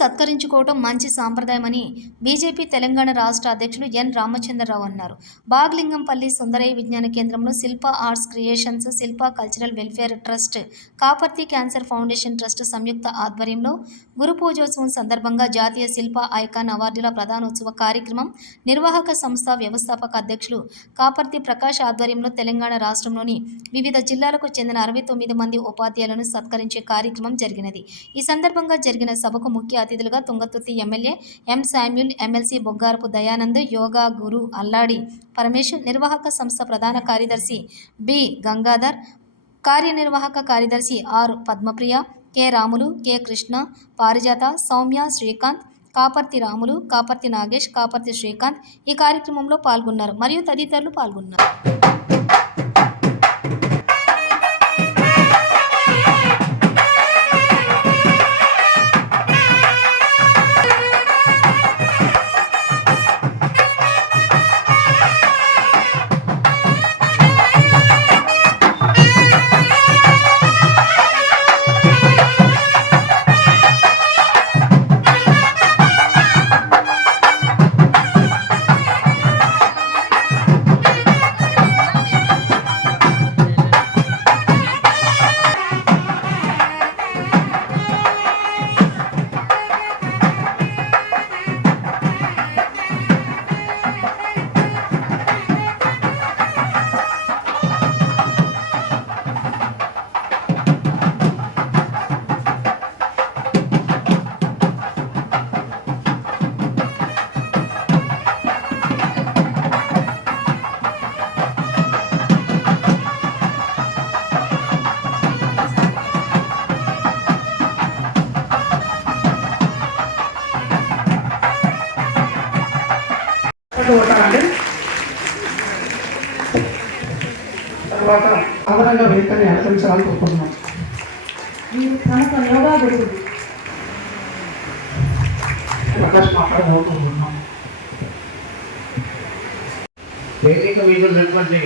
సత్కరించుకోవడం మంచి సాంప్రదాయమని బీజేపీ తెలంగాణ రాష్ట్ర అధ్యక్షులు ఎన్ రామచంద్రరావు అన్నారు. బాగ్లింగంపల్లి సుందరయ్య విజ్ఞాన కేంద్రంలో Shilpa arts creations, Shilpa cultural welfare trust, Kaparthi cancer foundation trust సంయుక్త ఆధ్వర్యంలో గురు పూజోత్సవం సందర్భంగా జాతీయ శిల్ప ఐకాన్ అవార్డుల ప్రధానోత్సవ కార్యక్రమం నిర్వాహక సంస్థ వ్యవస్థాపక అధ్యక్షులు కాపర్తి ప్రకాష్ ఆధ్వర్యంలో తెలంగాణ రాష్ట్రంలోని వివిధ జిల్లాలకు చెందిన 69 మంది ఉపాధ్యాయులను సత్కరించే కార్యక్రమం జరిగినది. ఈ సందర్భంగా జరిగిన సభకు ముఖ్య అతిథులుగా Tungaturthi MLA M Samuel, MLC Boggarapu Dayanand, yoga guru Alladi Paramesh, నిర్వాహక సంస్థ ప్రధాన కార్యదర్శి బి గంగాధర్, కార్యనిర్వాహక కార్యదర్శి R Padmapriya, K Ramulu, K Krishna, Parijata, Soumya, Srikanth, Kaparthi Ramulu, Kaparthi Nagesh, Kaparthi Srikanth ఈ కార్యక్రమంలో పాల్గొన్నారు మరియు తదితరులు పాల్గొన్నారు. తర్వాత సాధారణంగా వేదికని అనుసరించాలని కోరుకుంటున్నాం. ప్రకాష్ మాట్లాడుకుంటున్నాం. వేదిక మీద ఉన్నటువంటి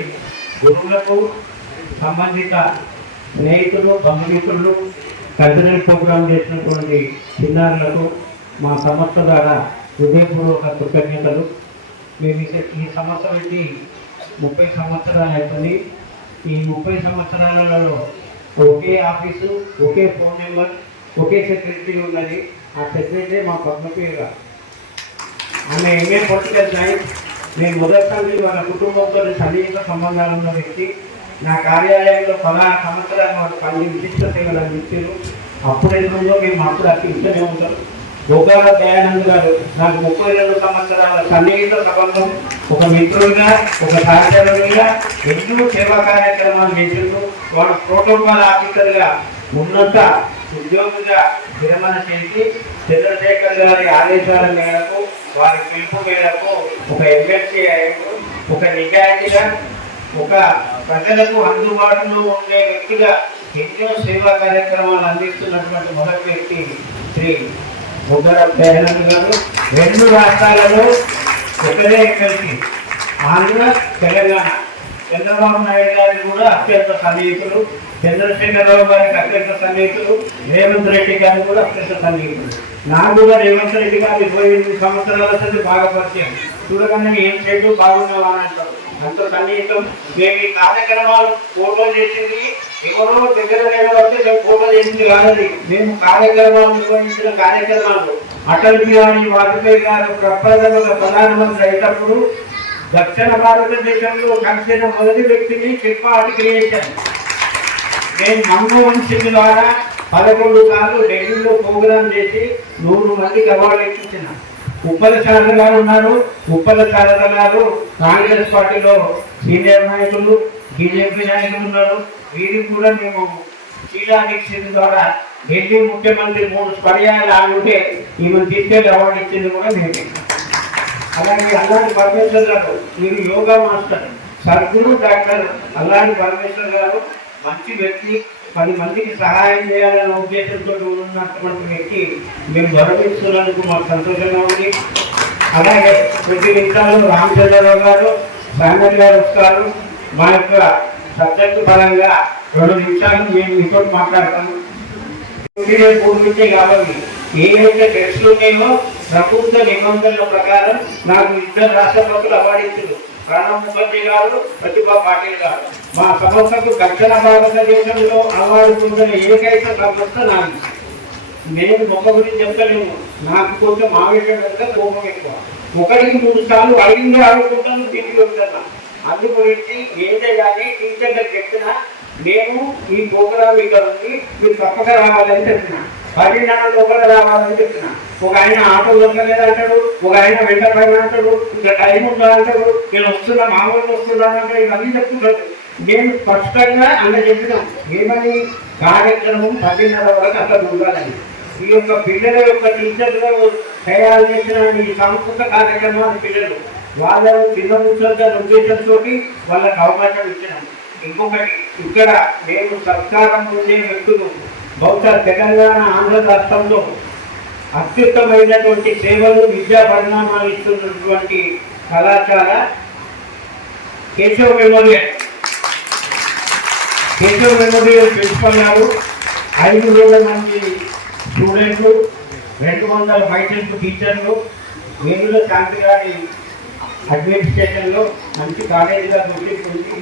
గురువులకు, సంబంధిత స్నేహితులు, బంధుమిత్రులు, కల్చరల్ ప్రోగ్రాం చేసినటువంటి చిన్నారులకు మా సంస్థ ద్వారా హృదయపూర్వక కృతజ్ఞతలు. మేము ఈ సంవత్సరానికి 30 సంవత్సరాలు అవుతుంది. ఈ 30 సంవత్సరాలలో ఒకే ఆఫీసు, ఒకే ఫోన్ నెంబర్, ఒకే సెక్రటరీ ఉన్నది. ఆ సెక్రటరీ మా పద్మప్రియ గారు. ఆమె ఎంఏ పొలిటికల్ సైన్స్. నేను మొదటి వాళ్ళ కుటుంబంతో సన్నిహిత సంబంధాలు ఉన్న వ్యక్తి. నా కార్యాలయంలో 16 సంవత్సరాలు వాళ్ళు పని విశిష్ట సేవలు అందించారు. అప్పుడు ఎదురులో మేము అప్పుడు అతి ఇంట్లోనే ఉంటారు. బొగ్గాల దయానంద్ గారు నాకు 32 సంవత్సరాల సన్నిహిత సంబంధం. ఒక మిత్రుడిగా, ఒక సహచరుడిగా ఎన్నో సేవా కార్యక్రమాలు చేసిండు. వాడు ప్రోటోకాల్ ఆఫీసర్గా ఉన్నత ఉద్యోగిగా విరమణ చేసి చంద్రశేఖర్ గారి ఆదేశాల మేరకు, వారి పిలుపు మేరకు ఒక ఎమ్మెల్సీ అయ్యారు. ఒక నిజాయితీగా, ఒక ప్రజలకు అందుబాటులో ఉండే వ్యక్తిగా ఎన్నో సేవా కార్యక్రమాలు అందిస్తున్నటువంటి మొదటి వ్యక్తి శ్రీ బొగ్గారపు దయానంద్ గారు. 2 రాష్ట్రాలలో ఒకరే ఎమ్మెల్సీ, ఆంధ్ర, తెలంగాణ. చంద్రబాబు నాయుడు గారికి కూడా అత్యంత సన్నిహితులు, చంద్రశేఖరరావు గారికి అత్యంత సన్నిహితులు, రేవంత్ రెడ్డి గారికి కూడా అత్యంత సన్నిహితులు. నాకు కూడా రేవంత్ రెడ్డి గారికి 28 సంవత్సరాల నుంచి బాగా పరిచయం. చూడగానే ఏం చేయడం బాగున్నావా అని అంటారు. అంత సన్నిహితం. మేము ఈ కార్యక్రమాలు ఫోటో చేసింది ఎవరో దగ్గర లేకపోతే మేము ఫోటో చేసింది కాదని, మేము కార్యక్రమాలు నిర్వహించిన కార్యక్రమాలు అటల్ బిహారీ వాజ్పేయి గారు ప్రధానమంత్రి అయినప్పుడు దక్షిణ భారతదేశంలో కలిసిన మొదటి వ్యక్తిని శిల్ప ఆర్ట్ క్రియేషన్. నేను మన్మోహన్ సింగ్ ద్వారా 11 సార్లు ఢిల్లీలో ప్రోగ్రాం చేసి 100 మందికి అవార్డు ఇచ్చిన ఉప్పల శారద గారు ఉన్నారు. ఉప్పల శారద గారు కాంగ్రెస్ పార్టీలో సీనియర్ నాయకులు, బీజేపీ నాయకులు ఉన్నారు. వీరికి కూడా మేము షీలా దీక్షిత్ ద్వారా ఢిల్లీ ముఖ్యమంత్రి 3 పర్యాయాలు ఆగుంటే ఈమెను తీసుకెళ్లి అవార్డు ఇచ్చింది కూడా మేమే. అలాగే అల్లాడి పరమేశ్వర్ గారు, మీరు యోగా మాస్టర్, సద్గురు డాక్టర్ అల్లాడి పరమేశ్వర్ గారు మంచి వ్యక్తి. 10 మందికి సహాయం చేయాలనే ఉద్దేశంతో ఉన్నటువంటి వ్యక్తి. మేము గౌరవిస్తున్నందుకు మాకు సంతోషంగా ఉంది. అలాగే ప్రతి నిమిషాలు రామచంద్రరావు గారు, శామ్యూల్ గారు వస్తారు. మా యొక్క సబ్జెక్టు పరంగా 2 నిమిషాలు మేము మీతో మాట్లాడతాము. పూర్వించే కావాలి ఏవైతే టెస్టులు ఉన్నాయో ప్రభుత్వ నిబంధనల ప్రకారం నాకు 2 రాష్ట్రపతులు అవార్డు ఇచ్చారు. ప్రణబ్ ముఖర్జీ గారు, ప్రతిభా పాటిల్ గారు. మా సంస్థకు దక్షిణ భారతదేశంలో అవార్డు పొందిన ఏకైక సంస్థ నాది. నేను మొక్క గురించి చెప్తలేము, నాకు కొంచెం ఆవేశం కనుక కోపం ఎక్కువ. 1కి 3 సార్లు అడిగింది ఆడుకుంటాను, తిరిగి వస్తున్నా. అందు గురించి ఏదే కానీ టీచర్లకు చెప్పినా నేను ఈ ప్రోగ్రాం ఇక్కడ ఉంది, మీరు తప్పక రావాలని చెప్పిన. 10 నెలల లోపల రావాలని చెప్పిన. ఒక ఆయన ఆటో దొరకలేదు అంటాడు, ఒక ఆయన వెంట పైన అంటాడు, ఇంకా టైం ఉందా అంటాడు, నేను వస్తున్నా మామూలు వస్తున్నాను అంటే ఇవన్నీ చెప్తున్నాడు. నేను స్పష్టంగా అన్న చెప్పినాం ఏమని, కార్యక్రమం 10 నెలల వరకు అట్లా ఉండాలని. ఈ యొక్క పిల్లల యొక్క టీచర్లు తయారు చేసిన ఈ సాంస్కృతిక కార్యక్రమాలు పిల్లలు వాళ్ళను చిన్న ముచ్చగా ఉద్దేశంతో వాళ్ళకి అవకాశం ఇచ్చినాం. ఇంకొకటి, ఇక్కడ నేను సత్కారం పొందే వ్యక్తులు బహుశా తెలంగాణ ఆంధ్ర రాష్ట్రంలో అత్యుత్తమైనటువంటి సేవలు విద్యా పరిణామాలు ఇస్తున్నటువంటి కళాశాల కేశవ్ మెమోరియల్ ప్రిన్సిపల్ గారు 5,000 మంది స్టూడెంట్లు, 200 మైటెంట్ టీచర్లు, వేణుల శాంతి గారి అడ్మినిస్ట్రేషన్లో మంచి కాలేజీగా గుర్తింపు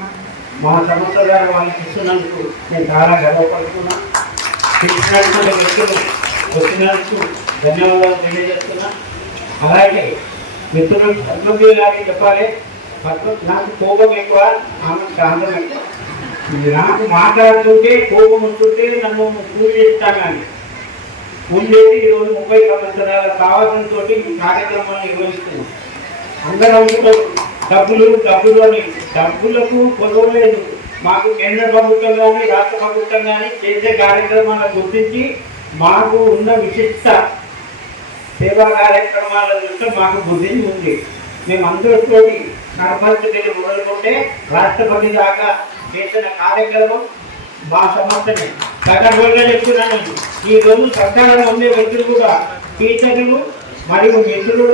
మా సంస్థ గారు వాళ్ళకి ఇస్తున్నందుకు నేను చాలా గర్వపడుతున్నా. తెలిసినటువంటి వ్యక్తులు వచ్చినందుకు ధన్యవాదాలు తెలియజేస్తున్నా. అలాగే మిత్రులు పద్మజీ గారికి చెప్పాలి, నాకు కోపం ఎక్కువ, ఆమె శాంతం ఎక్కువ. నాకు మాట్లాడుతుంటే కోపం వస్తుంటే నన్ను పూజ చేస్తాను. కానీ ఉండేది ఈరోజు 30 సంవత్సరాల సావాసంతో ఈ కార్యక్రమాన్ని నిర్వహిస్తున్నాం. అందరూ డబ్బులు అని డబ్బులకు కొదవలేదు. మాకు కేంద్ర ప్రభుత్వం కానీ రాష్ట్ర ప్రభుత్వం కానీ చేసే కార్యక్రమాలను గుర్తించి మాకు ఉన్న విశిష్ట సేవా కార్యక్రమాల దృష్ట్యా మాకు గుర్తించి ఉంది. మేము అందరితో సర్పంచ్ దగ్గర మొదలుకుంటే రాష్ట్రపతి దాకా చేసిన కార్యక్రమం మా సంస్థనే. సగర్భంగా చెప్తున్నాను, ఈరోజు సర్కారంలో ఉండే వ్యక్తులు కూడా టీచర్లు మరియు మిత్రులు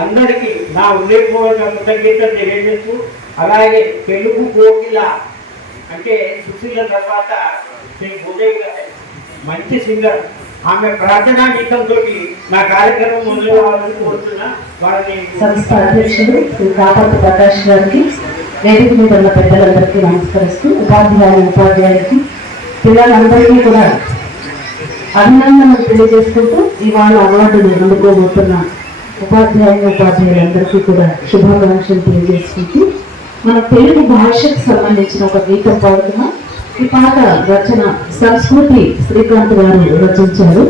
అందరికీ నా ఉదయపూర్వక కృతజ్ఞతలు తెలియజేస్తూ, అలాగే తెలుగు కోకిల అంటే సుశీల తర్వాత శ్రీ ఉదయ్ మంచి సింగర్, ఆమె ప్రార్థనా గీతంతో నా కార్యక్రమం మొదలవ్వాలని కోరుతున్నా. వారిని సంస్థ అధ్యక్షుడు శ్రీ కాపర్తి ప్రకాష్ గారికి, వేదిక మీద ఉన్న పెద్దలందరికీ నమస్కరిస్తూ, ఉపాధ్యాయులకి పిల్లలందరికీ కూడా అభినందనలు తెలియజేసుకుంటూ ఇవాళ అవార్డును అందుకోబోతున్న ఉపాధ్యాయులందరికీ కూడా శుభాకాంక్షలు తెలియజేసుకుంటూ మన తెలుగు భాషకు సంబంధించిన ఒక గీతం పాడుతున్నాం. ఈ పాట రచన సంస్కృతి శ్రీకాంత్ గారు రచించారు.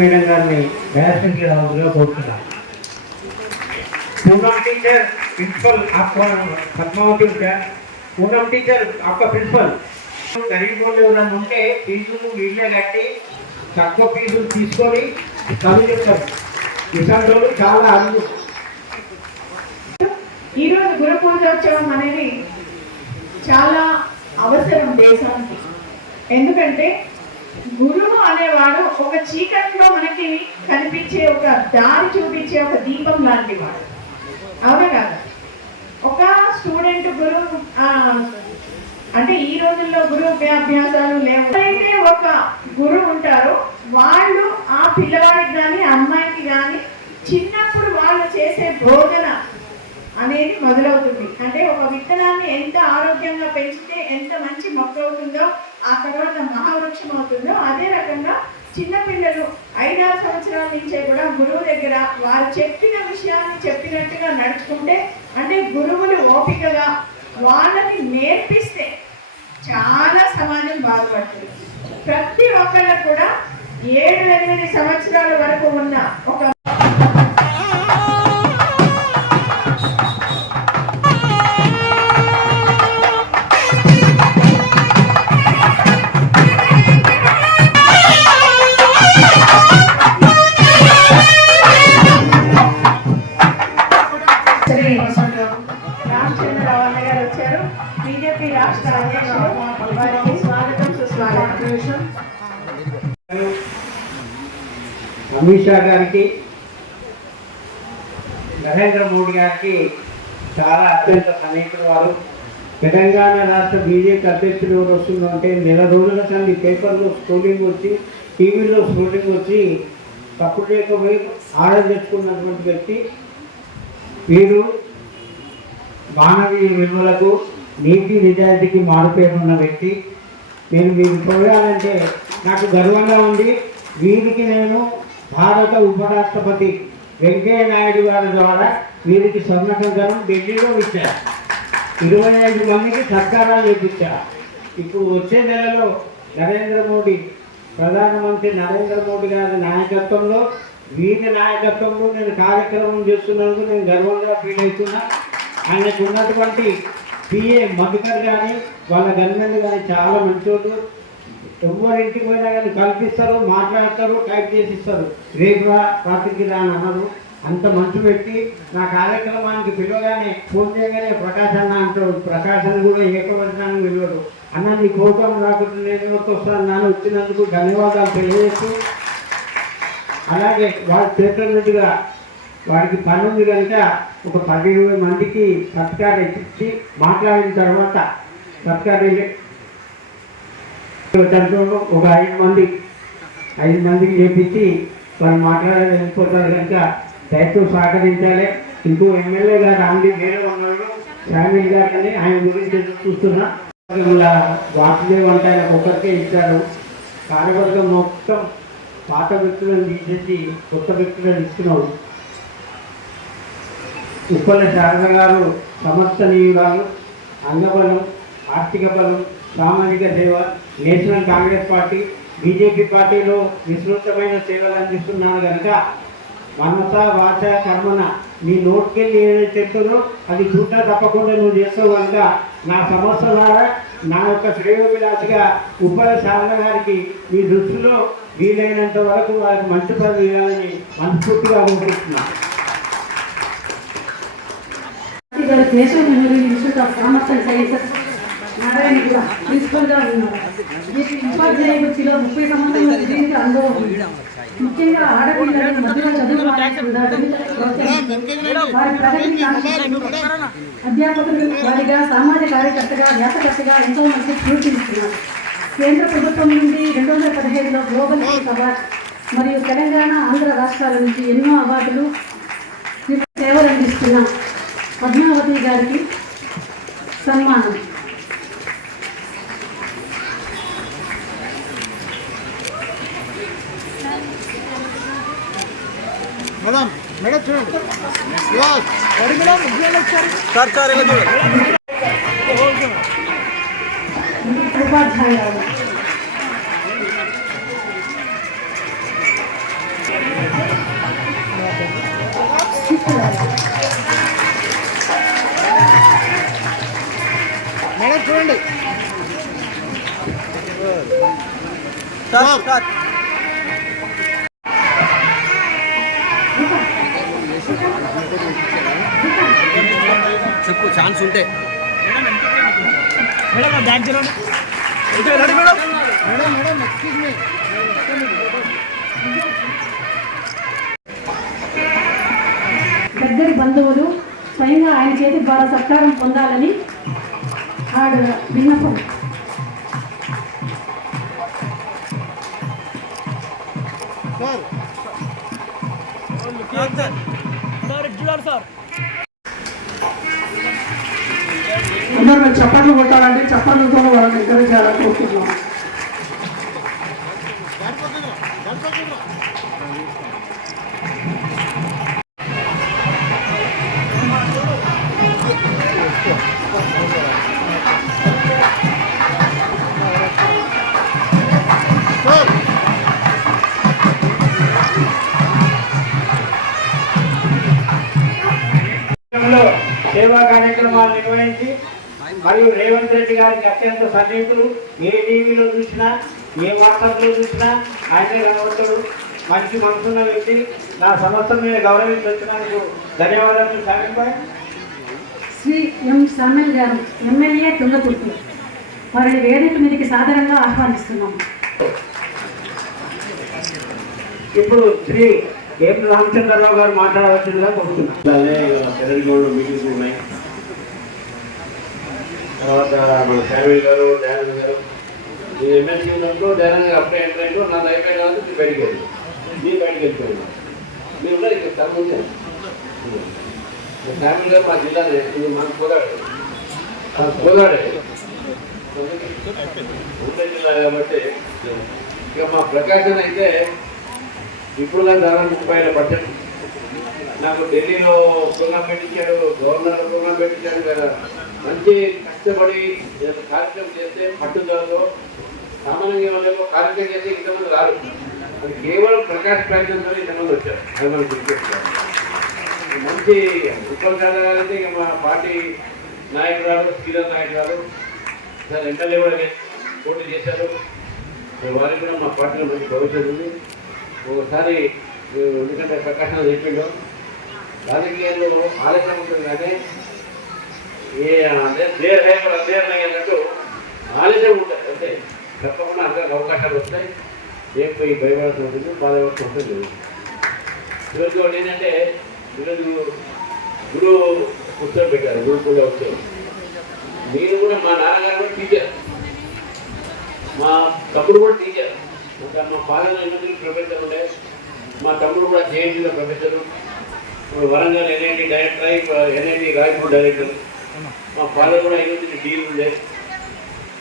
మేడం గారిని వ్యాసంకి రావాలని కోరుతున్నాను. पूनम टीचर प्रिंसिपल आपको पद्मावती पूनम टीचर आपका प्रिंसिपल गरीब వాళ్ళు ఎవరైనా ఉంటే ఫీజులు వీళ్ళే కట్టి తక్కువ ఫీజులు తీసుకొని చదివిస్తారు. ఇలాంటి వాళ్ళు చాలా అరుదు. ఈరోజు గురు పూజోత్సవం అనేది చాలా అవసరం దేశానికి. ఎందుకంటే గురువు అనేవాడు ఒక చీకట్లో మనకి కనిపించే ఒక దారి చూపించే ఒక దీపం లాంటి వాడు, అవునా కాదు? ఒక స్టూడెంట్ గురువు అంటే ఈ రోజుల్లో గురువు అభ్యాసాలు లేవు. ఎవరైతే ఒక గురువు ఉంటారో వాళ్ళు ఆ పిల్లవాడికి కానీ అమ్మాయికి కానీ చిన్నప్పుడు వాళ్ళు చేసే బోధన అనేది మొదలవుతుంది. అంటే ఒక విత్తనాన్ని ఎంత ఆరోగ్యంగా పెంచితే ఎంత మంచి మొక్క అవుతుందో ఆ తర్వాత మహావృక్షం అవుతుందో అదే రకంగా చిన్నపిల్లలు 5-6 సంవత్సరాల నుంచే కూడా గురువు దగ్గర వారు చెప్పిన విషయాన్ని చెప్పినట్టుగా నడుచుకుంటే, అంటే గురువులు ఓపికగా వాళ్ళని నేర్పిస్తే చాలా సమాజం బాగుపడుతుంది. ప్రతి ఒక్కరు కూడా 7-8 సంవత్సరాల వరకు ఉన్న ఒక రామచంద్రరావు అన్న గారు వచ్చారు. బీజేపీ రాష్ట్ర అధ్యక్షులు, వారికి స్వాగతం సుస్వాగతం. అమిత్ షా గారికి, నరేంద్ర మోడీ గారికి చాలా అత్యంత సన్నిహితులు వారు. తెలంగాణ రాష్ట్ర బీజేపీ అధ్యక్షులు ఎవరు వస్తుందంటే నెల రోజుల సంది పేపర్లో స్క్రోలింగ్ వచ్చి టీవీలో స్క్రోలింగ్ వచ్చి తప్పుడు లేకపోయి ఆర్డర్ తెచ్చుకున్నటువంటి వ్యక్తి వీరు. మానవీయ విలువలకు నీతి నిజాయితీకి మారుపేరున్న వ్యక్తి. నేను మీకు చూడాలంటే నాకు గర్వంగా ఉంది. వీరికి నేను భారత ఉపరాష్ట్రపతి వెంకయ్య నాయుడు గారి ద్వారా వీరికి స్వర్ణకంకణం ఢిల్లీలో ఇచ్చారు. 25 మందికి సత్కారాలు చేపించారు. ఇప్పుడు వచ్చే నెలలో ప్రధానమంత్రి నరేంద్ర మోడీ గారి నాయకత్వంలో, వీరి నాయకత్వంలో నేను కార్యక్రమం చేస్తున్నందుకు నేను గర్వంగా ఫీల్ అవుతున్నా. ఆయనకు ఉన్నటువంటి పిఏ మధుకర్ కానీ వాళ్ళ గవర్నమెంట్ కానీ చాలా మంచోళ్ళు. ఎవరింటికి పోయినా కానీ కల్పిస్తారు, మాట్లాడతారు, టైప్ చేసి ఇస్తారు. రేపు రాత్రికి రా అని అన్నారు. అంత మంచి పెట్టి నా కార్యక్రమానికి పిలవగానే ఫోన్ చేయగానే ప్రకాశ్ అన్న అంటాడు. ప్రకాశ్ అని కూడా ఏకవచనాన్ని పిలవడు. అన్న నీ ప్రోగ్రాం రాకుండా నేను ఎవరికి వస్తాను నాన్న వచ్చినందుకు ధన్యవాదాలు తెలియజేస్తూ, అలాగే వాళ్ళు చేతున్నట్టుగా వాడికి పని ఉంది కనుక ఒక 10-20 మందికి సత్కారం ఇచ్చి మాట్లాడిన తర్వాత సత్కారం ఒక 5 మందికి చేపించి వాళ్ళు మాట్లాడాలి వెళ్ళిపోతారు కనుక దయతో సహకరించాలి. ఇంకో ఎమ్మెల్యే గారు ఆండి వేరే ఉన్నాడు, ఫ్యామిలీ గారిని ఆయన గురించి చూస్తున్నా. వాసుదేవ్ అంటే ఆయన ఒక్కరికే ఇచ్చారు. కార్యవర్గం మొత్తం పాత వ్యక్తులను తీసేసి కొత్త వ్యక్తులను ఇస్తున్నాడు. ఉప్పల శారద గారు సమర్థనీయురాలు, అంగబలం, ఆర్థిక బలం, సామాజిక సేవ, నేషనల్ కాంగ్రెస్ పార్టీ, బీజేపీ పార్టీలో విస్తృతమైన సేవలు అందిస్తున్నారు కనుక మనస వాచ కర్మన నీ నోటికెళ్ళి ఏదైతే చెప్తుందో అది చూడటా తప్పకుండా నువ్వు చేస్తావు కనుక నా సమస్య ద్వారా నా యొక్క శ్రేయోభిలాషిగా ఉప్పల శారద గారికి మీ దృష్టిలో వీలైనంత వరకు వారికి మంచి పని ఇవ్వాలని మనస్ఫూర్తిగా కోరుకుంటున్నాను. National Memory Institute of Commerce and Sciences Narayana ప్రిన్సిపల్గా ఉన్నారు. మీకు ఉపాధ్యాయ వృత్తిలో 30 సంవత్సరాల సుదీర్ఘ అనుభవం ఉంది. ముఖ్యంగా ఆడపిల్లలు మధ్యలో చదువు మానేయకుండా వారి ప్రగతిని అధ్యాపకులు వారిగా సామాజిక కార్యకర్తగా వ్యాసకర్తగా ఎంతో మంది స్ఫూర్తిస్తున్నారు. కేంద్ర ప్రభుత్వం నుండి 2015లో గ్లోబల్ పీస్ అవార్డ్ మరియు తెలంగాణ ఆంధ్ర రాష్ట్రాల నుంచి ఎన్నో అవార్డులు సేవలు అందిస్తున్న పద్మావతి గారికి సన్మానం. మేడం చూడండి సార్ ఉపాధ్యాయులు మేడం చూడండి సార్ చెప్పు ఛాన్స్ ఉంటే దగ్గరి బంధువులు స్వయంగా ఆయన చేతి ద్వారా సత్కారం పొందాలని ఆడ విన్నపం. అందరూ మీరు చప్పట్లు కొట్టాలండి. చప్పట్లతో వాళ్ళని ఎంకరేజ్ చేయాలని కోరుకుంటున్నాం. సేవా కార్యక్రమాలు నిర్వహించి మరియు రేవంత్ రెడ్డి గారికి అత్యంత సన్నిహితులు. ఏ టీవీలో చూసినా ఏ వాట్సాప్లో చూసినా ఆయనే కనబడతాడు. మంచి మనసున్న వ్యక్తి. నా సంస్థ మీద గౌరవించి వచ్చినందుకు ధన్యవాదాలు. సాగిపోయి శ్రీ ఎం సామెల్ గారు ఎమ్మెల్యే తుంగతుర్తి వారిని వేదిక మీదకి సాధారణంగా ఆహ్వానిస్తున్నాము. ఇప్పుడు శ్రీ ఎం రామచంద్రరావు గారు మాట్లాడవలసిందిగా కోరుతున్నాను. మీటింగ్స్ ఉన్నాయి. తర్వాత మన ఫ్యామిలీ గారు డ్యాన్ గారు ఈ ఎమ్మెల్సీ ఉన్నప్పుడు డ్యాన్ గారు అప్పుడే ఎంటర్ అయ్యారు. నా అయిపోయిన కాబట్టి మీరు బయటికి వెళ్ళి మీరు బయటకు వెళ్ళిపోయారు. మీరు ఉన్నారు ఇక్కడ చాలా ముందే. ఫ్యామిలీ గారు మా జిల్లానే మనకు పోదాడే ఉమ్మడి జిల్లా కాబట్టి ఇక మా ప్రకాశం అయితే ఇప్పుడు కానీ దాదాపు 30,000% నాకు ఢిల్లీలో ప్రోగ్రాం పెట్టించాడు, గవర్నర్ ప్రోగ్రాం పెట్టించాడు కదా. మంచి కష్టపడి కార్యక్రమం చేస్తే పట్టుదలలో సామాన్యంగా వాళ్ళేమో కార్యక్రమం చేస్తే ఇంతమంది రారు. అది కేవలం ప్రకాశ్ ప్రయత్నంతో ఇంతమంది వచ్చారు. అది మనకు గుర్తిస్తారు. మంచి ఉపకారాలంటే ఇక మా పార్టీ నాయకురాలు సీనియర్ నాయకురాలు సార్ ఎమ్మెల్యే కూడా పోటీ చేశారు. వారికి కూడా మా పార్టీలో మంచి భవిష్యత్తు ఉంది. ఒకసారి ఎందుకంటే ప్రకాశం చెప్పిండు రాజకీయాల్లో ఆలస్యం ఉంటుంది కానీ అంటే అన్నట్టు ఆలస్యం ఉంటుంది. అంటే తప్పకుండా అందరికి అవకాశాలు వస్తాయి. ఏం పోయి భయపడాల్సి ఉంటుంది, బాధపడాల్సి ఉంటుంది. ఈరోజు ఏంటంటే ఈరోజు గురువు ఉత్సవం పెట్టారు. గురు పూజ ఉత్సవం. నేను కూడా మా నాన్నగారు కూడా టీచర్, మా తమ్ముడు కూడా టీచర్. ఇంకా మా ఫాదర్ ఎన్నో ప్రొఫెసర్ ఉండే, మా తమ్ముడు కూడా జేఎన్టీలో professor, Warangal NIT director, NIT Raipur director. మా ఫాదర్ కూడా ఎన్నో డీల్ ఉండే.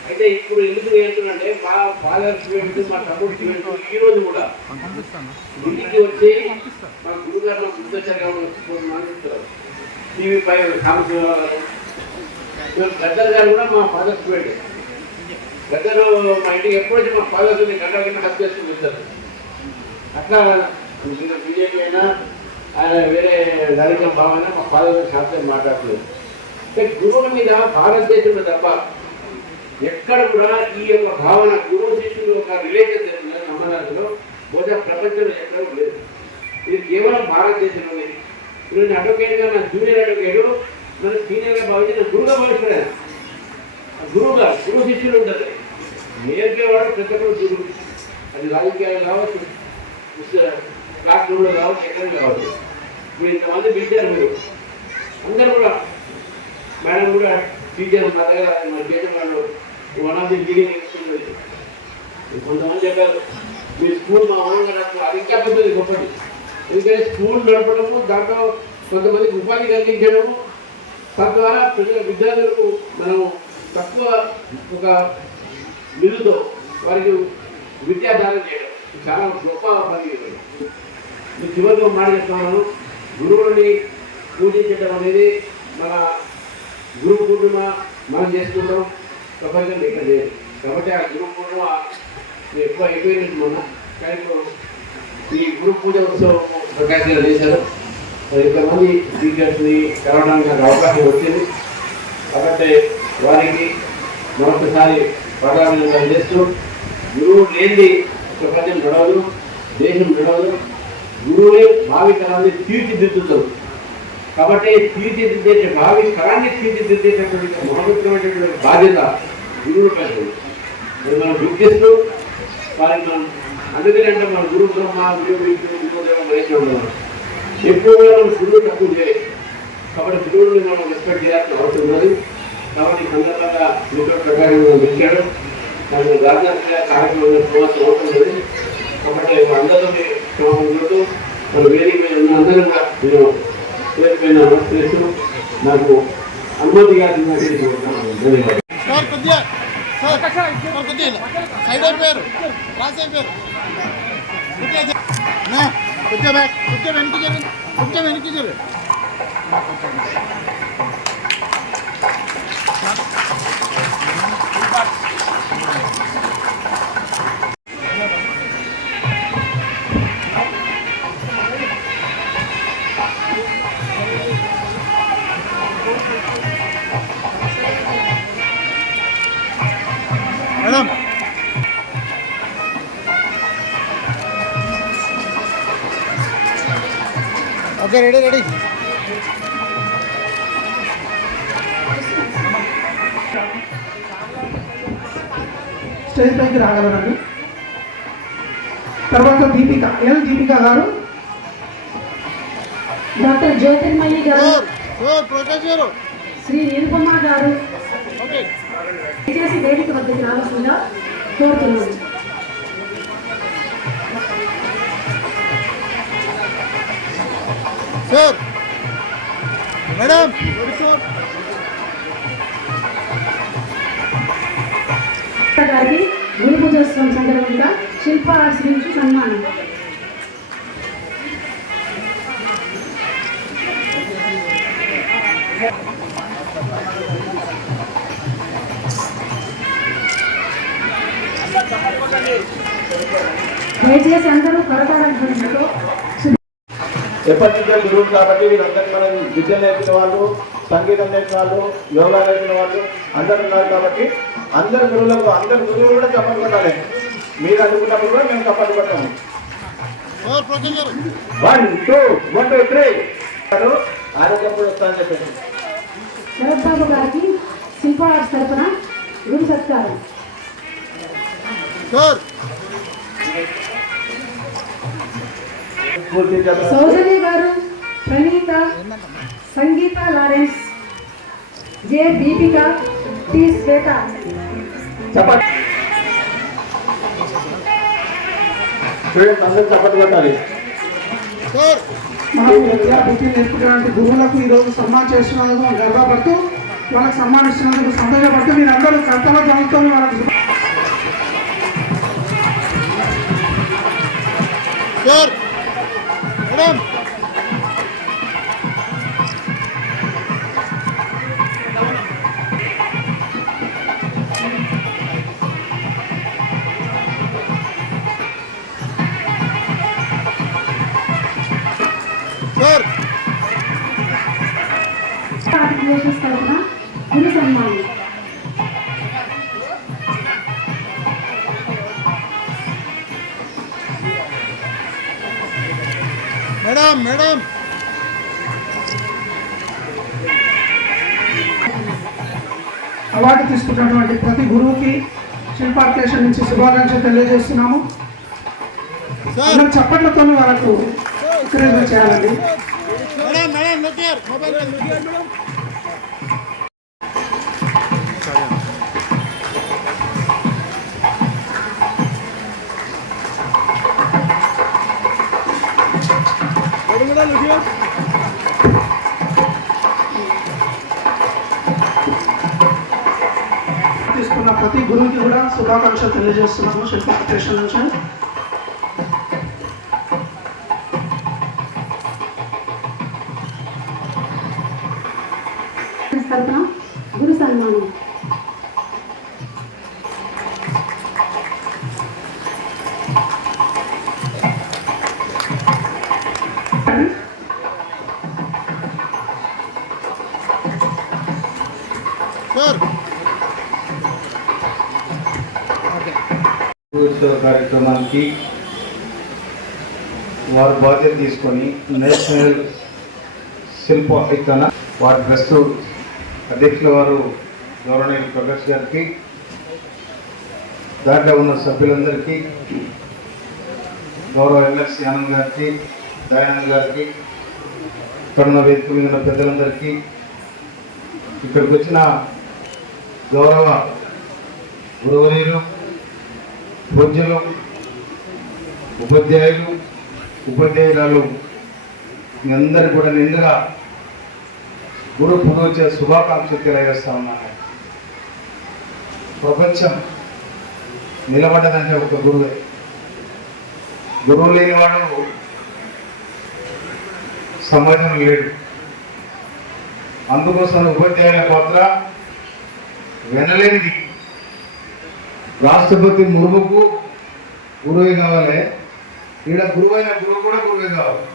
అయితే ఇప్పుడు ఎందుకు వెళ్తుందంటే మా ఫాదర్ స్టూడెంట్, మా తమ్ముడు స్టూడెంట్ ఈరోజు కూడా ఇంటికి వచ్చి మా గురుగారు నాకు గుర్తొచ్చారు. టీవీ పై సాంస్కృతిక గద్దర్ గారు కూడా మా ఫాదర్ స్టూడెంట్. గద్దరు మా ఇంటికి ఎప్పుడు వచ్చి మా ఫాదర్ గంటల కింద హత్య చేసుకుని వెళ్తారు. అట్లా బీజేపీ అయినా ఆయన వేరే రాజకీయ భావన మా ఫాదర్ శాస్త్రం మాట్లాడలేదు. అంటే గురువుల మీద భారతదేశంలో తప్ప ఎక్కడ కూడా ఈ యొక్క భావన గురువు శిష్యులు ఒక రిలేషన్ జరిగిన సంబంధాలలో బహుశా ప్రపంచంలో ఎక్కడ లేదు. ఇది కేవలం భారతదేశంలోనే. ఈరోజు అడ్వకేట్గా నా జూనియర్ అడ్వకేటు మన సీనియర్గా భావించిన గురువుగా భావిస్తున్నాను. గురువు శిష్యులు ఉంటారు. నేర్పేవాడు ప్రతి ఒక్కరు గురువు. అది రాజకీయాలు కావచ్చు, క్లాస్ రూమ్లో కావచ్చు, ఎక్కడ కావచ్చు. ఇప్పుడు ఇంతమంది పిలిచారు మీరు అందరూ కూడా. మేడం కూడా టీచర్ మా దగ్గర మన టీచర్ వాళ్ళు వన్ ఆఫ్ ది లీడింగ్ ఇస్తుంది. కొంతమంది చెప్పారు మీ స్కూల్ మా ఓన్గా నడపడం, అది ఇంకా పెద్దది గొప్పది. ఎందుకంటే స్కూల్ నడపడము, దాంట్లో కొంతమందికి ఉపాధి కలిగించడము, తద్వారా విద్యార్థులకు మనము తక్కువ ఒక నిధుతో వారికి విద్యాదానం చేయడం చాలా గొప్ప పని. నేను చివరిలో మాట చెప్తున్నాను, గురువుని పూజించడం అనేది మన గురు పూర్ణిమ మనం చేసుకుంటాం, ప్రపంచం ఇక్కడ లేదు. కాబట్టి ఆ గురు పూర్ణిమ ఎక్కువ అయిపోయినట్టు మొన్న. కానీ ఈ గురు పూజ ఉత్సవం ప్రకాశంగా చేశారు. ఇంతమంది టీచర్స్ని కలవడానికి నాకు అవకాశం వచ్చింది. కాబట్టి వారికి మరొకసారి ప్రాధాన్యత చేస్తూ, గురువు లేని ప్రపంచం నడవదు, దేశం నడవదు. గురువులే భావి తరాన్ని తీర్చిదిద్దుతారు. కాబట్టి తీర్చిదిద్దే భావి తరాన్ని తీర్చిదిద్దేటటువంటి మహోన్నతమైనటువంటి బాధ్యత గురువు పెద్దలు. మనం గుర్తిస్తూ వారికి మనం అందుకనే మన గురు బ్రహ్మ గురు విష్ణు గురుదేవ మహేశ్వరుడు ఎప్పుడు కూడా మనం గురువు తక్కువ చేయాలి. కాబట్టి గురువుని మనం రెస్పెక్ట్ చేయాల్సిన అవసరం ఉన్నది. కాబట్టి సందర్భంగా మీతో ప్రకారం పిలిచాడు. దాని రాజకీయ కార్యక్రమంలో అవసరం అవుతుంది. కాబట్టి అందరితో క్షమాపణతో మన వేదిక మీద ఉన్న అందరూ కూడా నేను పేరుపైన నమస్కరిస్తూ నాకు అనుమతి ధన్యవాదాలు. కొంచెం వెనక్కి జరు. Madam okay, ready. స్టేజ్ పైకి రాగలరండి. తర్వాత దీపిక గారు, డాక్టర్ జ్యోతిర్మయి గారు, ప్రొఫెసర్ శ్రీ నిరుపమ గారు దయచేసి వేదిక వద్దకు రావాల్సిందిగా కోరుతున్నాను. సార్ మేడం గారికి గురు పూజోత్సవం సందర్భంగా శిల్ప ఆర్ట్స్ నుంచి సన్మానం. దయచేసి అందరూ కరతాళంతో ఎప్పటి నుంచో గురువులు కాబట్టి వీళ్ళందరికీ మనం విద్య నేర్పిన వాళ్ళు, సంగీతం నేర్పిన వాళ్ళు, యోగా నేర్పిన వాళ్ళు అందరు ఉన్నారు. కాబట్టి అందరు గురువులు కూడా చప్పట్లు కొట్టాలి. మీరు అనుకున్నప్పుడు కూడా మేము చప్పట్లు కొట్టాము. 1 2 3 ఆరోగ్యం కూడా వస్తా అని చెప్పండి. శరత్బాబు గారికి శిల్ప ఆర్ట్స్ తరఫున గురు సత్కారం. సౌజన్య గారు, ప్రణీత, సంగీత లారెన్స్, జే దీపిక, టి శ్వేత. అందరూ చప్పట్లు కొట్టాలి. మాకు విద్యాబుద్ధి నేర్పినటువంటి గురువులకు ఈరోజు సన్మానం చేస్తున్నందుకు గర్వపడుతూ, వాళ్ళకి సన్మానిస్తున్నందుకు సంతోషపడుతూ మీరందరూ కర్తల ధ్వనితో వాళ్ళకి మేడం సార్ ఆర్గనైజేషన్స్ తరఫున గురు సన్మానం. మేడం అవార్డు తీసుకున్నటువంటి ప్రతి గురువుకి శిల్పార్కేషన్ నుంచి శుభాకాంక్షలు తెలియజేస్తున్నాము. అందరూ చప్పట్లతో వాళ్ళకు ఎంకరేజ్ చేయాలండి. Madam madam look here mobile look here madam madam look here తీసుకున్న ప్రతి గురువుకి కూడా శుభాకాంక్షలు తెలియజేస్తున్నాము శిల్పార్కేషన్ నుంచి. తరపున గురు సన్మానం. సార్ ఉత్సవ కార్యక్రమానికి వారు బాధ్యత తీసుకొని నేషనల్ శిల్ప ఐకాన వారి ట్రస్ట్ అధ్యక్షుల వారు గౌరవనీయులు ప్రకాష్ గారికి, దాంట్లో ఉన్న సభ్యులందరికీ, గౌరవ ఎమ్మెల్సీ ఆనంద్ గారికి, దయానంద్ గారికి, ఇక్కడ ఉన్న వేదిక మీద ఉన్న పెద్దలందరికీ, ఇక్కడికి వచ్చిన గౌరవ గురువులు, పూజ్యులు, ఉపాధ్యాయులు, ఉపాధ్యాయురాలు మీ అందరికీ కూడా నిండుగా గురు పూజ శుభాకాంక్షలు తెలియజేస్తా ఉన్నాను. ప్రపంచం నిలబడ్డదంటే ఒక గురువే. గురువు లేనివాడు సమాజం లేడు. అందుకోసం ఉపాధ్యాయుల పాత్ర వినలేనిది. రాష్ట్రపతి ముర్ముకు గురువే కావాలి, ఈడ గురువైన గురువు కూడా గురువే కావాలి.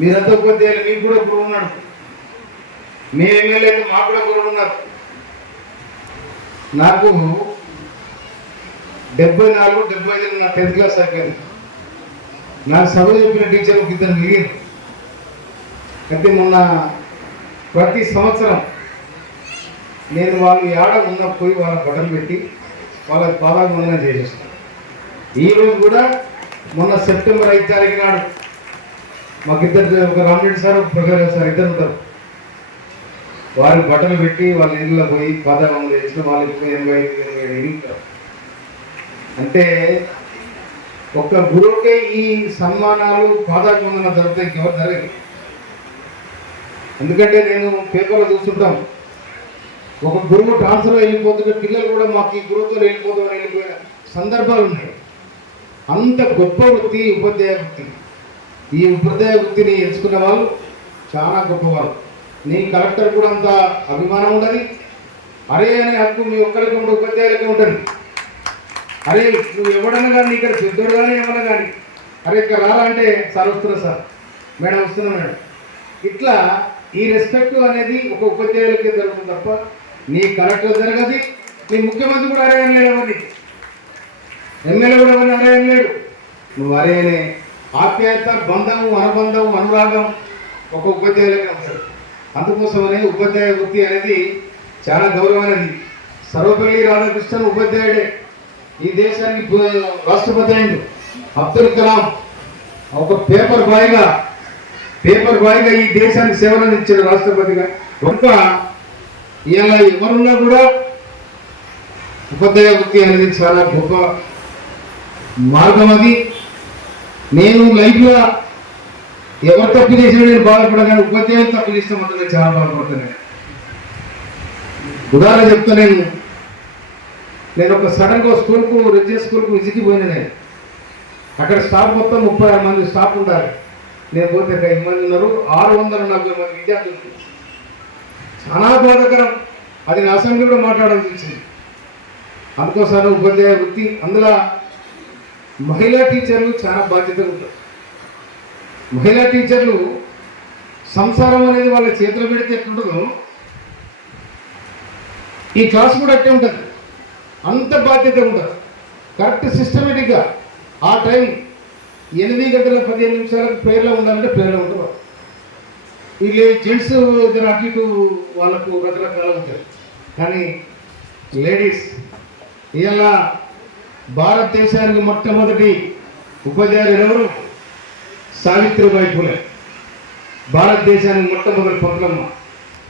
మీరంతా ఉపాధ్యాయులు, మీకు కూడా గురువు ఉన్నాడు. మీ ఎమ్మెల్యే అయితే మాకు కూడా గురువు ఉన్నారు. నాకు 74-75 నా 10th క్లాస్ అయిపోయింది. నాకు చదువు చెప్పిన టీచర్ ఒక ఇద్దరు మిగిలిన. అయితే మొన్న ప్రతి సంవత్సరం నేను వాళ్ళు ఏడ ఉన్న పోయి వాళ్ళ బట్టలు పెట్టి వాళ్ళకి పాదాభివందనం చేసేస్తాను. ఈరోజు కూడా మొన్న సెప్టెంబర్ 5 తారీఖు నాడు మాకు ఇద్దరు, ఒక రామరెడ్డి సార్, ఒక ప్రకాష్ సార్ ఇద్దరు ఉంటారు. వారికి బట్టలు పెట్టి వాళ్ళ ఇంట్లో పోయి పాదాభివందనం చేసిన వాళ్ళకి 85-87 ఏళ్ళు. అంటే ఒక్క గురువుకే ఈ సన్మానాలు పాదాభివందనం జరిగితే ఇంకెవరు జరగదు. ఎందుకంటే నేను పేపర్లో చూస్తుంటాం, ఒక గురువు ట్రాన్స్ఫర్ వెళ్ళిపోతుంటే పిల్లలు కూడా మాకు ఈ గురువుతో వెళ్ళిపోతామని వెళ్ళిపోయిన సందర్భాలు ఉన్నాయి. అంత గొప్ప వృత్తి ఉపాధ్యాయ వృత్తి. ఈ ఉపాధ్యాయ వృత్తిని ఎంచుకున్న వాళ్ళు చాలా గొప్పవాళ్ళు. నీ కలెక్టర్ కూడా అంత అభిమానం ఉండదు. అరే అనే హక్కు మీ ఒక్కరికి ఉంటే ఉపాధ్యాయులకే ఉంటుంది. అరే నువ్వు ఎవడన్నా కానీ ఇక్కడ పెద్దోడు కానీ ఏమన్నా కానీ, అరే ఇక్కడ రారా అంటే సార్ వస్తున్నా, సార్ మేడం వస్తున్నా మేడం, ఇట్లా ఈ రెస్పెక్ట్ అనేది ఒక ఉపాధ్యాయులకే జరుగుతుంది తప్ప నీ కలెక్టర్ జరగదు. నీ ముఖ్యమంత్రి కూడా అరే అని లేడు, ఎవరిని ఎమ్మెల్యే కూడా ఎవరిని అరే అని లేడు. నువ్వు అరే అనే ఆప్యాయత, బంధము, అనుబంధం, అనురాగం ఒక ఉపాధ్యాయులకే ఉంటుంది. అందుకోసమనే ఉపాధ్యాయ వృత్తి అనేది చాలా గౌరవమైనది. సర్వపల్లి రాధాకృష్ణన్ ఉపాధ్యాయుడే. ఈ దేశానికి రాష్ట్రపతి అయిండు. అబ్దుల్ కలాం ఒక పేపర్ బాయ్గా ఈ దేశానికి సేవలు అందించిన రాష్ట్రపతిగా. గొప్ప ఇలా ఎవరున్నా కూడా ఉపాధ్యాయ వృత్తి అనేది చాలా గొప్ప మార్గం. అది నేను లైఫ్లో ఎవరు తప్పు చేసినా నేను బాధపడగానే ఉపాధ్యాయులు తప్పు చేస్తామంటే చాలా బాధపడుతున్నాను. ఉదాహరణ చెప్తా, నేను ఒక సడన్గా స్కూల్కు, రెడ్జెస్ స్కూల్కు విజిట్కి పోయినా. నేను అక్కడ స్టాఫ్ మొత్తం 36 మంది స్టాఫ్ ఉంటారు. నేను పోతే 5 మంది ఉన్నారు, 640 మంది విద్యార్థులు. చాలా బాధాకరం. అది నా అసెంబ్లీ కూడా మాట్లాడాల్సి వచ్చింది. అందుకోసం ఉపాధ్యాయ వృత్తి, అందులో మహిళా టీచర్లు చాలా బాధ్యతగా ఉంటారు. మహిళా టీచర్లు సంసారం అనేది వాళ్ళ చేతిలో పెడితే ఎట్లుంటుందో ఈ క్లాస్ కూడా అట్టే ఉంటుంది. అంత బాధ్యతగా ఉంటారు. కరెక్ట్ సిస్టమేటిక్గా ఆ టైం 8:15 ప్రేయర్లో ఉండాలంటే ప్రేయర్లో ఉంటారు. వీళ్ళు జెంట్స్ అటు ఇటు వాళ్ళకు రకరకాలు ఉంటారు. కానీ లేడీస్ ఇవాళ భారతదేశానికి మొట్టమొదటి ఉపాధ్యాయులు ఎవరు? సావిత్రిబాయి పూలే. భారతదేశానికి మొట్టమొదటి పదులమ్మ.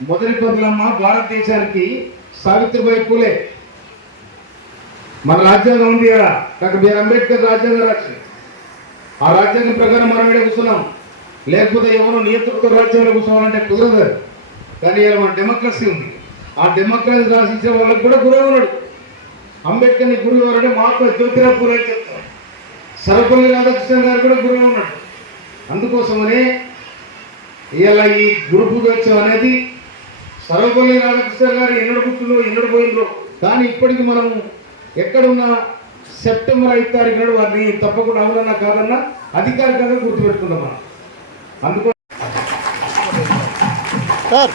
మొదటి పదులమ్మ భారతదేశానికి సావిత్రిబాయి పూలే. మన రాజ్యాంగం ఉంది కదా, డాక్టర్ బిఆర్ అంబేద్కర్ రాజ్యాంగం రాసి ఆ రాజ్యాంగం ప్రకారం మనం ఇక్కడ కూర్చున్నాం. లేకపోతే ఎవరో నియంతృత్వ రాజ్యంలో కూర్చోవాలంటే కుదరదు. కానీ ఇలా మన డెమోక్రసీ ఉంది. ఆ డెమోక్రసీ రాసించే వాళ్ళకి కూడా గురువు ఉన్నాడు. అంబేద్కర్ని గురువు ఎవరంటే మహాత్మా జ్యోతిరావు పూలే అని చెప్తారు. సర్వపల్లి రాధాకృష్ణన్ గారు కూడా గురువు ఉన్నాడు. అందుకోసమనే ఇలా ఈ గురు పూజోత్సవం అనేది సర్వపల్లి రాధాకృష్ణన్ గారు ఎన్నడు పుట్టినో ఎన్నడు పోయిందో, కానీ ఇప్పటికి మనం ఎక్కడున్నా సెప్టెంబర్ 5 తారీఖు నాడు వారిని తప్పకుండా అవునన్నా కాదన్నా అధికారికంగా గుర్తుపెట్టుకుందాం మనం. అందుకో సార్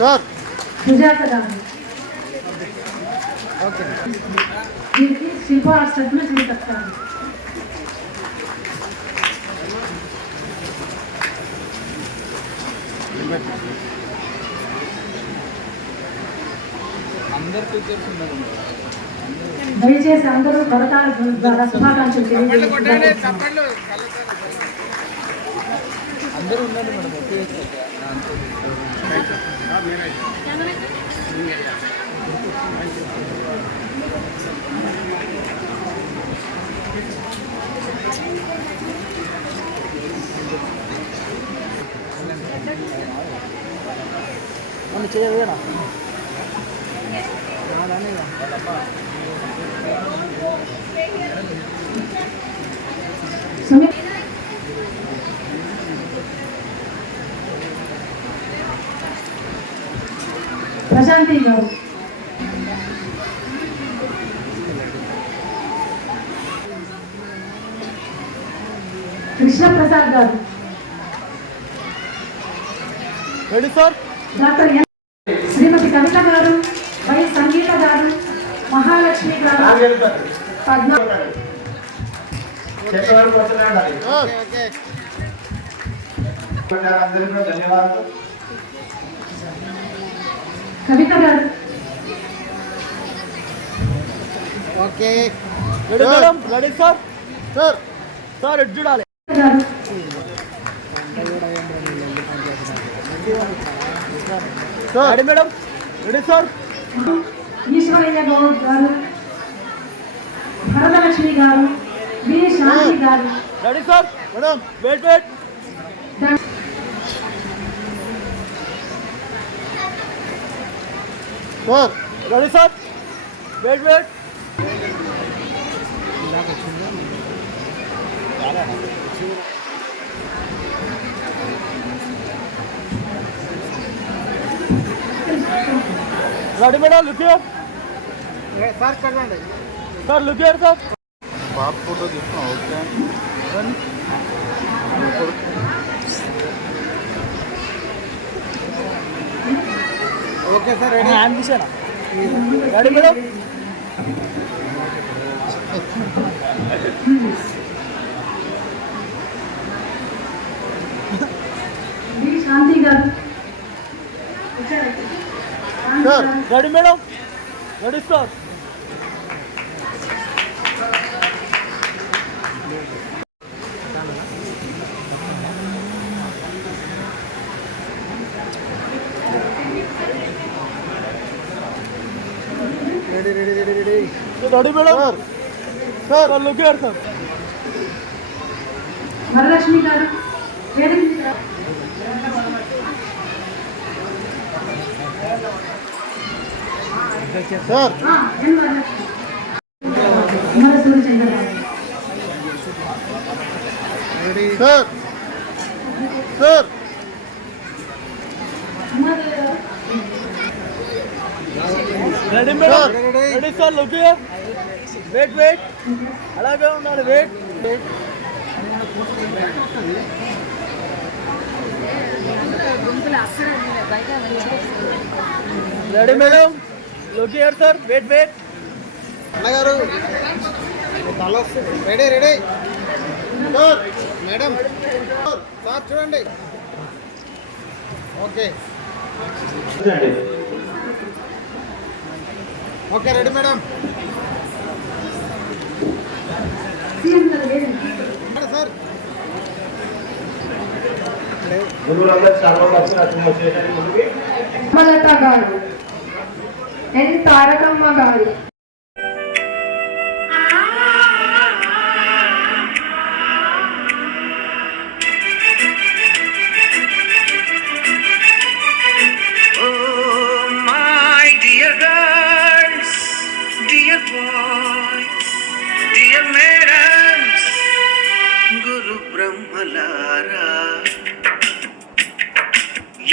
సార్ సుజాత గారు దీనికి శిల్ప ఆర్ట్స్ను చూపిస్తాను. దయచేసి అందరూ భరతాల శుభాకాంక్షలు తెలియజేస్తున్నారు. అందరూ ఉండండి మేడం. చేయవేనా ప్రశాంతి గారు, కృష్ణప్రసాద్ గారు, డాక్టర్ ఎన్ శ్రీమతి కవిత గారు, వై సంగీత గారు, మహాలక్ష్మి గారు, పద్మ ధన్యవాదాలు. కవిత గారు, okay ready madam. Ready sir. Sir sir ఎటు చూడాలి గారు, sir. Ready madam. Ready sir. Eshwaraiah Goud గారు, భరతలక్ష్మి గారు, బి శాంతి గారు, ready sir. Madam wait wait. Sir ready sir. Wait wait. Ready madam. Look here sir కదండి. సార్. Look here sir. పాప photo తీసుకున్నాం. Okay okay sir. Ready. Hand తీసారా? Ready madam. B Shanti గారు, sir. Ready madam. Ready sir. Ready ready ready ready. Ready madam. Sir look here sir. Varalakshmi గారు, వేదిక మీద రా. Sir. N Varalakshmi, మన Suryachandrarao, sir. Sir. Ready madam. Ready sir. Look here. Wait అలాగే ఉండాలి. Wait ready madam. Look here sir. Wait అన్నగారు ready madam sir చూడండి. Okay ready madam. Sir Malatha గారు ఎన్ తారకమ్మ గారు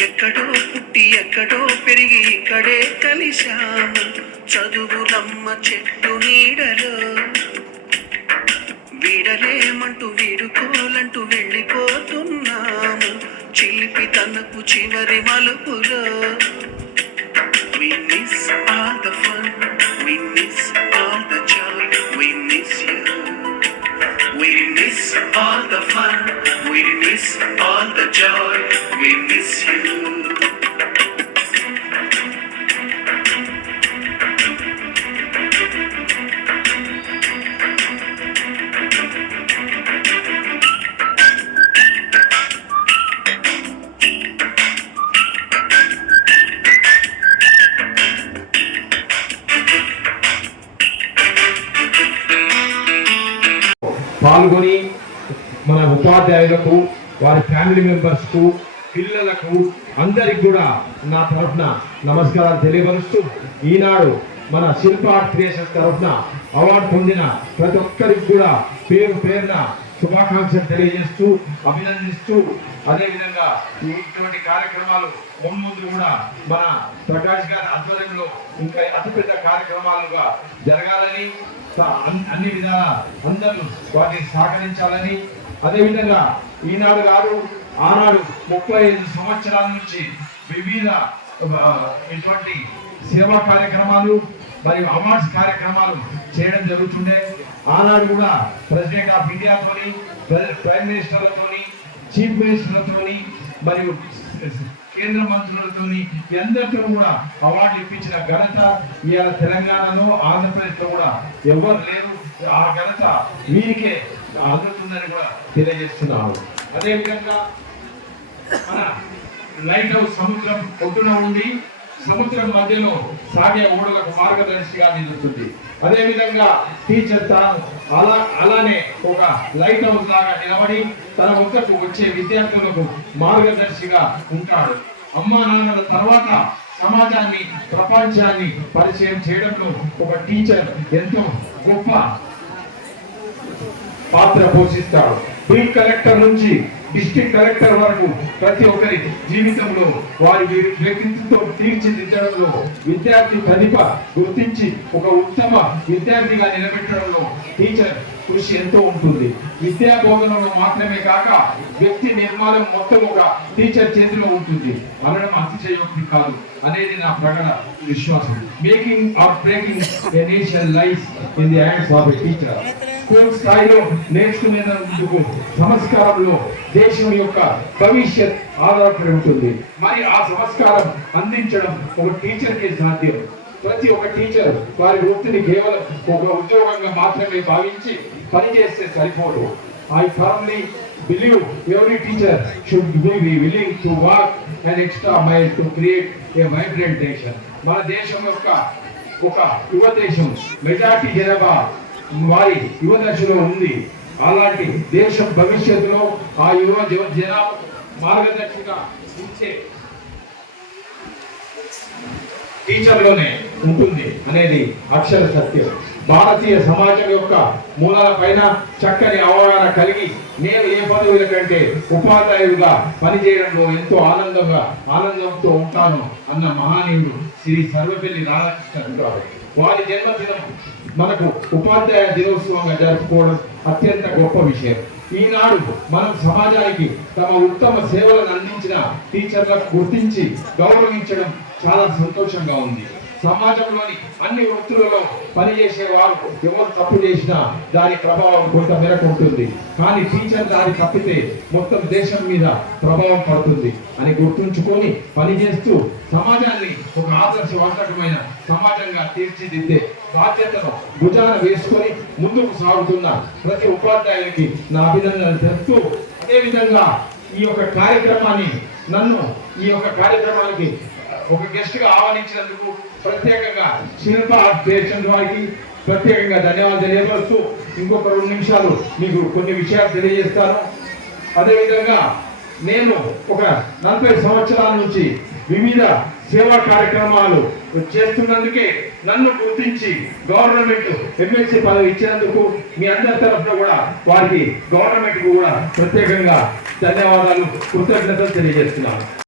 ఎక్కడో పుట్టి ఎక్కడో పెరిగి ఇక్కడే కలిశాము చదువులమ్మ చెట్టు నీడలో వీడలేమంటూ వీడుకోలంటూ వెళ్ళిపోతున్నాము చిలిపి తనకు చివరి మలుపులో. We miss all the fun, we miss all the joy, we miss you. We miss all the fun, we miss all the joy, we miss you. పాల్గొని మన ఉపాధ్యాయులకు వారి ఫ్యామిలీ మెంబర్స్కు పిల్లలకు అందరికి కూడా నా తరఫున నమస్కారాలు తెలియపరుస్తూ ఈనాడు మన శిల్ప ఆర్ట్ క్రియేషన్స్ తరఫున అవార్డు పొందిన ప్రతి ఒక్కరికి కూడా పేరున శుభాకాంక్షలు తెలియజేస్తూ అభినందిస్తూ అదేవిధంగా ఇటువంటి కార్యక్రమాలు ముందు కూడా మన ప్రకాష్ గారి ఆధ్వర్యంలో ఇంకా అతిపెద్ద కార్యక్రమాలుగా జరగాలని అన్ని విధాల అందరూ వాటిని సహకరించాలని అదేవిధంగా ఈనాడు గారు ఆనాడు 35 సంవత్సరాల నుంచి వివిధ ఇటువంటి సేవా కార్యక్రమాలు మరియు అవార్డ్స్ కార్యక్రమాలు చేయడం జరుగుతుండే. ఆనాడు కూడా ప్రెసిడెంట్ ఆఫ్ ఇండియాతోని ప్రైమ్ మినిస్టర్లతోని చీఫ్ మినిస్టర్లతోని మరియు కేంద్ర మంత్రులతోని అందరితో కూడా అవార్డులు ఇప్పించిన ఘనత ఇవాళ తెలంగాణలో ఆంధ్రప్రదేశ్లో కూడా ఎవరు లేరు. ఆ ఘనత వీరికే అందుతుందని కూడా తెలియజేస్తున్నాము. అదేవిధంగా మన లైట్ హౌస్ సముద్రం ఒడ్డున ఉండి సముద్రం మధ్యలో సాగే ఓడలకు మార్గదర్శిగా నిలుస్తుంది. అదేవిధంగా టీచర్ తాను అలానే ఒక లైట్ హౌస్ లాగా నిలబడి తన వద్దకు వచ్చే విద్యార్థులకు మార్గదర్శిగా ఉంటాడు. అమ్మా నాన్నల తర్వాత సమాజాన్ని ప్రపంచాన్ని పరిచయం చేయడంలో ఒక టీచర్ ఎంతో గొప్ప పాత్ర పోషిస్తాడు. ప్రీ కలెక్టర్ నుంచి డిస్ట్రిక్ట్ కలెక్టర్ వరకు ప్రతి ఒక్కరి జీవితంలో వారి వ్యక్తిత్వం తీర్చిదిద్దడంలో విద్యార్థి ప్రతిభ గుర్తించి ఒక ఉత్తమ విద్యార్థిగా నిలబెట్టడంలో టీచర్ కృషి ఎంతో ఉంటుంది. విద్యా బోధనలో మాత్రమే కాక వ్యక్తి నిర్మాణం మొత్తం ఒక టీచర్ చేతిలో ఉంటుంది అనడం అతిశయోక్తి కాదు అనేది నా ప్రగాఢ విశ్వాసం. Making or breaking a nation life in the hands of a teacher. School స్థాయిలో నేర్చుకునేందుకు సంస్కారంలో దేశం యొక్క భవిష్యత్ ఆధారపడి ఉంటుంది. మరి ఆ సంస్కారం అందించడం ఒక టీచర్కే సాధ్యం. ప్రతి ఒక్క టీచర్ వారి వృత్తిని కేవలం ఒక ఉద్యోగంగా మాత్రమే భావించి పనిచేస్తే సరిపోదు. I firmly believe every teacher should be willing to work an extra mile to create a vibrant nation. మన దేశం యొక్క ఒక యువ దేశం, మెజార్టీ జనాభా వారి యువ దశలో ఉంది. అలాంటి దేశం భవిష్యత్తులో ఆ యువ జనాభా మార్గదర్శిగా ఇచ్చే టీచర్లోనే ఉంటుంది అనేది అక్షర సత్యం. భారతీయ సమాజం యొక్క మూలాల పైన చక్కని అవగాహన కలిగి నేను ఏ పదవుల కంటే ఉపాధ్యాయుడిగా పనిచేయడంలో ఎంతో ఆనందంతో ఉంటాను అన్న మహానీయుడు శ్రీ సర్వపల్లి రాధాకృష్ణ గారు. వారి జన్మదినం మనకు ఉపాధ్యాయ దినోత్సవంగా జరుపుకోవడం అత్యంత గొప్ప విషయం. ఈనాడు మనం సమాజానికి తమ ఉత్తమ సేవలను అందించిన టీచర్లకు గుర్తించి గౌరవించడం చాలా సంతోషంగా ఉంది. సమాజంలోని అన్ని వృత్తులలో పనిచేసే వారు ఎవరు తప్పు చేసినా దాని ప్రభావం కొంత మేరకు ఉంటుంది. కానీ టీచర్ దారి తప్పితే మొత్తం దేశం మీద ప్రభావం పడుతుంది అని గుర్తుంచుకొని పనిచేస్తూ సమాజాన్ని ఒక ఆదర్శవంతకమైన సమాజంగా తీర్చిదిద్దే బాధ్యతను భుజాన వేసుకొని ముందుకు సాగుతున్న ప్రతి ఉపాధ్యాయునికి నా అభినందనలు తెలుపుతూ, అదేవిధంగా ఈ యొక్క కార్యక్రమాన్ని ఈ యొక్క కార్యక్రమానికి ఒక గెస్ట్ గా ఆహ్వానించినందుకు ప్రత్యేకంగా శిల్ప క్రియేషన్స్ వారికి ప్రత్యేకంగా ధన్యవాదాలు తెలియజేస్తూ ఇంకొక 2 నిమిషాలు మీకు కొన్ని విషయాలు తెలియజేస్తాను. అదేవిధంగా నేను ఒక 40 సంవత్సరాల నుంచి వివిధ సేవా కార్యక్రమాలు చేస్తున్నందుకే నన్ను గుర్తించి గవర్నమెంట్ ఎమ్మెల్సీ పదవి ఇచ్చినందుకు మీ అందరి తరఫున కూడా వారికి గవర్నమెంట్ కూడా ప్రత్యేకంగా ధన్యవాదాలు, కృతజ్ఞతలు తెలియజేస్తున్నాను.